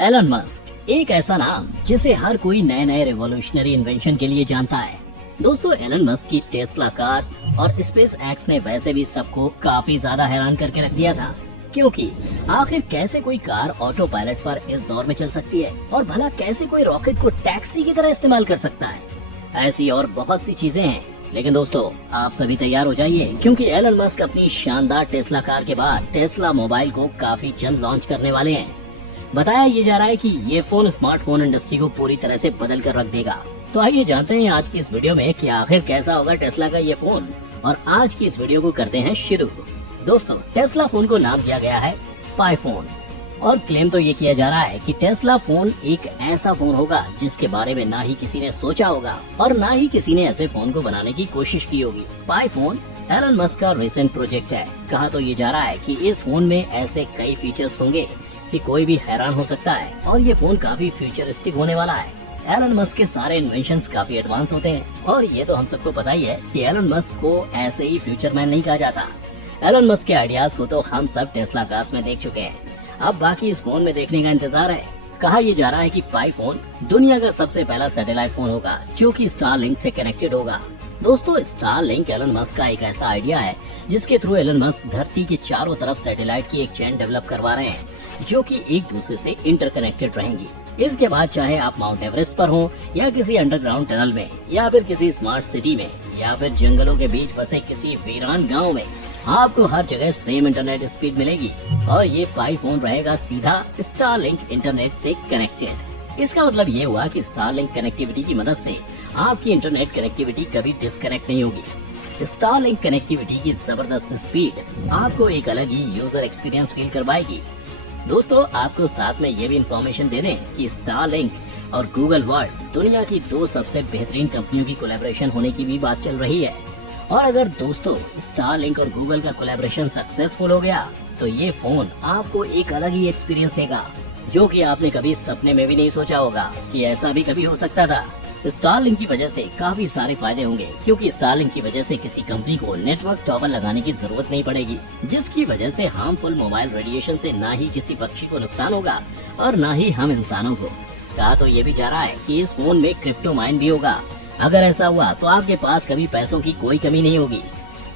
Elon Musk एक ऐसा नाम जिसे हर कोई नए नए रेवोल्यूशनरी इन्वेंशन के लिए जानता है। दोस्तों, एलन मस्क की टेस्ला कार और स्पेस एक्स ने वैसे भी सबको काफी ज्यादा हैरान करके रख दिया था, क्योंकि आखिर कैसे कोई कार ऑटो पायलट पर इस दौर में चल सकती है और भला कैसे कोई रॉकेट को टैक्सी की तरह इस्तेमाल कर सकता है। ऐसी और बहुत सी चीजें हैं, लेकिन दोस्तों आप सभी तैयार हो जाइए, क्योंकि एलन मस्क अपनी शानदार टेस्ला कार के बाद टेस्ला मोबाइल को काफी जल्द लॉन्च करने वाले हैं। बताया ये जा रहा है कि ये फोन स्मार्टफोन इंडस्ट्री को पूरी तरह से बदल कर रख देगा। तो आइए जानते हैं आज की इस वीडियो में कि आखिर कैसा होगा टेस्ला का ये फोन, और आज की इस वीडियो को करते हैं शुरू। दोस्तों, टेस्ला फोन को नाम दिया गया है पाई फोन, और क्लेम तो ये किया जा रहा है कि टेस्ला फोन एक ऐसा फोन होगा जिसके बारे में ना ही किसी ने सोचा होगा और ना ही किसी ने ऐसे फोन को बनाने की कोशिश की होगी। पाई फोन एलन मस्क का रिसेंट प्रोजेक्ट है। कहा तो ये जा रहा है कि इस फोन में ऐसे कई फीचर्स होंगे कि कोई भी हैरान हो सकता है, और ये फोन काफी फ्यूचरिस्टिक होने वाला है। एलन मस्क के सारे इन्वेंशंस काफी एडवांस होते हैं, और ये तो हम सबको पता ही है कि एलन मस्क को ऐसे ही फ्यूचर मैन नहीं कहा जाता। एलन मस्क के आइडियाज को तो हम सब टेस्ला कार्स में देख चुके हैं, अब बाकी इस फोन में देखने का इंतजार है। कहा यह जा रहा है कि पाई फोन दुनिया का सबसे पहला सैटेलाइट फोन होगा जो कि स्टारलिंक से कनेक्टेड होगा। दोस्तों, स्टारलिंक एलन मस्क का एक ऐसा आइडिया है जिसके थ्रू एलन मस्क धरती के चारों तरफ सैटेलाइट की एक चेन डेवलप करवा रहे हैं जो कि एक दूसरे से इंटरकनेक्टेड रहेंगी। इसके बाद चाहे आप माउंट एवरेस्ट पर हो, या किसी अंडरग्राउंड टनल में, या फिर किसी स्मार्ट सिटी में, या फिर जंगलों के बीच बसे किसी वीरान गांव में, आपको हर जगह सेम इंटरनेट स्पीड मिलेगी, और ये पाई फोन रहेगा सीधा स्टारलिंक इंटरनेट से कनेक्टेड। इसका मतलब ये हुआ कि स्टारलिंक कनेक्टिविटी की मदद से आपकी इंटरनेट कनेक्टिविटी कभी डिस्कनेक्ट नहीं होगी। स्टारलिंक कनेक्टिविटी की जबरदस्त स्पीड आपको एक अलग ही यूजर एक्सपीरियंस फील करवाएगी। दोस्तों, आपको साथ में ये भी इंफॉर्मेशन दे दें कि स्टारलिंक और गूगल वर्ल्ड दुनिया की दो सबसे बेहतरीन कंपनियों की कोलैबोरेशन होने की भी बात चल रही है। और अगर दोस्तों स्टारलिंक और गूगल का कोलैबोरेशन सक्सेसफुल हो गया तो ये फोन आपको एक अलग ही एक्सपीरियंस देगा जो कि आपने कभी सपने में भी नहीं सोचा होगा कि ऐसा भी कभी हो सकता था। स्टारलिंक की वजह से काफी सारे फायदे होंगे, क्योंकि स्टारलिंक की वजह से किसी कंपनी को नेटवर्क टॉवर लगाने की जरूरत नहीं पड़ेगी, जिसकी वजह से हार्मफुल मोबाइल रेडिएशन से ना ही किसी पक्षी को नुकसान होगा और ना ही हम इंसानों को। कहा तो ये भी जा रहा है कि इस फोन में क्रिप्टो माइन भी होगा। अगर ऐसा हुआ तो आपके पास कभी पैसों की कोई कमी नहीं होगी।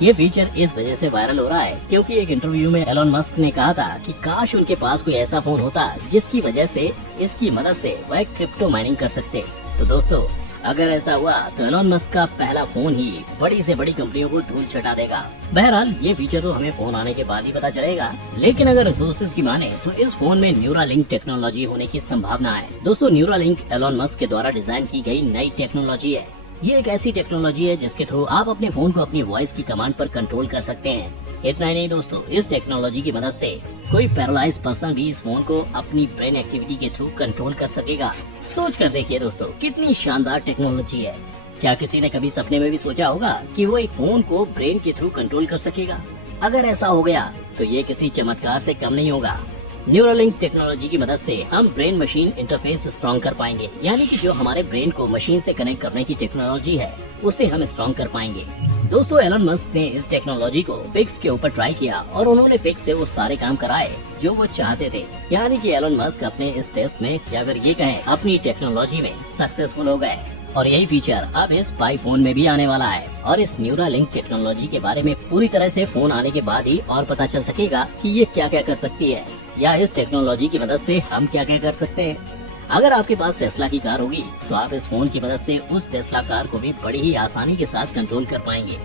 ये फीचर इस वजह से वायरल हो रहा है क्योंकि एक इंटरव्यू में एलन मस्क ने कहा था कि काश उनके पास कोई ऐसा फोन होता जिसकी वजह से इसकी मदद से वह क्रिप्टो माइनिंग कर सकते। तो दोस्तों, अगर ऐसा हुआ तो एलन मस्क का पहला फोन ही बड़ी से बड़ी कंपनियों को धूल चटा देगा। बहरहाल ये फीचर तो हमें फोन आने के बाद ही पता चलेगा, लेकिन अगर रिसोर्सेज की माने तो इस फोन में न्यूरालिंक टेक्नोलॉजी होने की संभावना है। दोस्तों, न्यूरालिंक एलन मस्क के द्वारा डिजाइन की गई नई टेक्नोलॉजी है। ये एक ऐसी टेक्नोलॉजी है जिसके थ्रू आप अपने फोन को अपनी वॉइस की कमांड पर कंट्रोल कर सकते हैं। इतना ही नहीं दोस्तों, इस टेक्नोलॉजी की मदद से कोई पैरालाइज पर्सन भी इस फोन को अपनी ब्रेन एक्टिविटी के थ्रू कंट्रोल कर सकेगा। सोच कर देखिए दोस्तों, कितनी शानदार टेक्नोलॉजी है। क्या किसी ने कभी सपने में भी सोचा होगा कि वो एक फोन को ब्रेन के थ्रू कंट्रोल कर सकेगा? अगर ऐसा हो गया तो ये किसी चमत्कार से कम नहीं होगा। न्यूरालिंक टेक्नोलॉजी की मदद से हम ब्रेन मशीन इंटरफेस स्ट्रॉन्ग कर पाएंगे, यानी कि जो हमारे ब्रेन को मशीन से कनेक्ट करने की टेक्नोलॉजी है उसे हम स्ट्रॉन्ग कर पाएंगे। दोस्तों, एलन मस्क ने इस टेक्नोलॉजी को पिग्स के ऊपर ट्राई किया और उन्होंने पिग्स से वो सारे काम कराए जो वो चाहते थे, यानी कि एलन मस्क अपने इस टेस्ट में, या अगर ये कहें अपनी टेक्नोलॉजी में सक्सेसफुल हो गए। और यही फीचर अब इस पाई फोन में भी आने वाला है, और इस न्यूरालिंक टेक्नोलॉजी के बारे में पूरी तरह से फोन आने के बाद ही और पता चल सकेगा कि ये क्या क्या कर सकती है, या इस टेक्नोलॉजी की मदद से हम क्या क्या कर सकते हैं। अगर आपके पास टेस्ला की कार होगी तो आप इस फोन की मदद से उस टेस्ला कार को भी बड़ी ही आसानी के साथ कंट्रोल कर पाएंगे।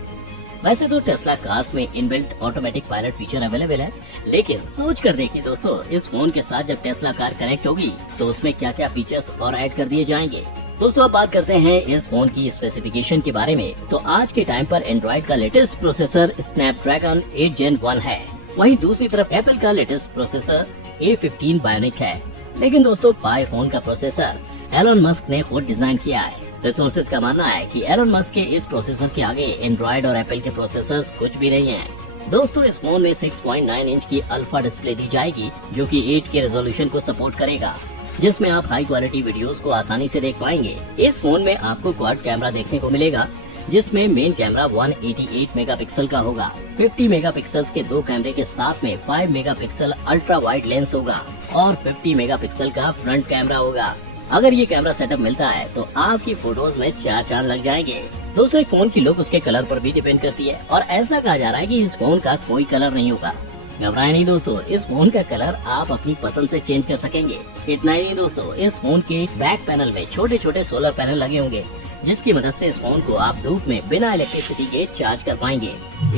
वैसे तो टेस्ला कार्स में inbuilt automatic pilot feature available है, लेकिन सोच कर देखिए दोस्तों, इस फोन के साथ जब टेस्ला कार कनेक्ट होगी तो उसमें क्या क्या फीचर्स और ऐड कर दिए जाएंगे। दोस्तों, अब बात करते हैं इस फोन की स्पेसिफिकेशन के बारे में। तो आज के टाइम पर एंड्रॉइड का लेटेस्ट प्रोसेसर स्नैपड्रैगन 8 Gen 1 है, वहीं दूसरी तरफ एप्पल का लेटेस्ट प्रोसेसर A15 बायोनिक है। लेकिन दोस्तों, पाई फोन का प्रोसेसर एलन मस्क ने खुद डिजाइन किया है। रिसोर्सेज का मानना है कि एलन मस्क के इस प्रोसेसर के आगे एंड्रॉइड और एप्पल के प्रोसेसर्स कुछ भी नहीं है। दोस्तों, इस फोन में 6.9 इंच की अल्फा डिस्प्ले दी जाएगी जो कि 8K रेजोल्यूशन को सपोर्ट करेगा, जिसमें आप हाई क्वालिटी वीडियोस को आसानी से देख पाएंगे। इस फोन में आपको क्वाड कैमरा देखने को मिलेगा जिसमें मेन कैमरा 188 मेगापिक्सल का होगा। 50 मेगापिक्सल्स के दो कैमरे के साथ में 5 मेगापिक्सल अल्ट्रा वाइड लेंस होगा और 50 मेगापिक्सल का फ्रंट कैमरा होगा। अगर ये कैमरा सेटअप मिलता है तो आपकी फोटोज में 4 चांद लग जाएंगे। दोस्तों, एक फोन की लुक उसके कलर पर भी डिपेंड करती है और ऐसा कहा जा रहा है कि इस फोन का कोई कलर नहीं होगा। घबराए नहीं दोस्तों, इस फोन का कलर आप अपनी पसंद से चेंज कर सकेंगे। इतना ही नहीं दोस्तों, इस फोन के बैक पैनल में छोटे छोटे सोलर पैनल लगे होंगे, जिसकी मदद से इस फोन को आप धूप में बिना इलेक्ट्रिसिटी के चार्ज कर पाएंगे।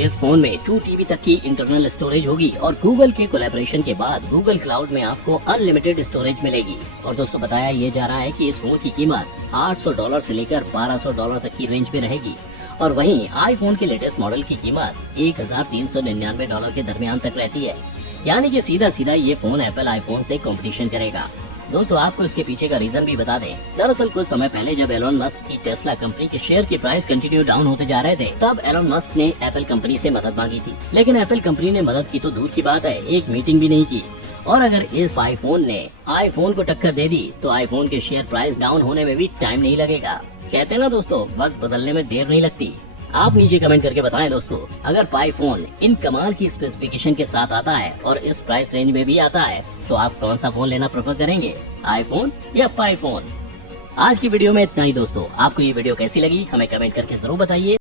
इस फोन में 2 TB तक की इंटरनल स्टोरेज होगी और गूगल के कोलैबोरेशन के बाद गूगल क्लाउड में आपको अनलिमिटेड स्टोरेज मिलेगी। और दोस्तों, बताया ये जा रहा है कि इस फोन की कीमत $800 से लेकर $1200 तक की रेंज में रहेगी और वहीं आईफोन के लेटेस्ट मॉडल की कीमत $1399 के दरमियान तक रहती है। यानी कि सीधा सीधा ये फोन एप्पल आईफोन से कंपटीशन करेगा। दोस्तों, आपको इसके पीछे का रीजन भी बता दें। दरअसल कुछ समय पहले जब एलोन मस्क की टेस्ला कंपनी के शेयर की प्राइस कंटिन्यू डाउन होते जा रहे थे, तब एलोन मस्क ने एप्पल कंपनी से मदद मांगी थी। लेकिन एप्पल कंपनी ने मदद की तो दूर की बात है, एक मीटिंग भी नहीं की। और अगर इस आईफोन ने आईफोन को टक्कर दे दी तो आईफोन के शेयर प्राइस डाउन होने में भी टाइम नहीं लगेगा। कहते हैं ना दोस्तों, वक्त बदलने में देर नहीं लगती। आप नीचे कमेंट करके बताएं दोस्तों, अगर पाई फोन इन कमाल की स्पेसिफिकेशन के साथ आता है और इस प्राइस रेंज में भी आता है तो आप कौन सा फोन लेना प्रेफर करेंगे, आईफोन या पाई फोन? आज की वीडियो में इतना ही दोस्तों। आपको ये वीडियो कैसी लगी हमें कमेंट करके जरूर बताइए।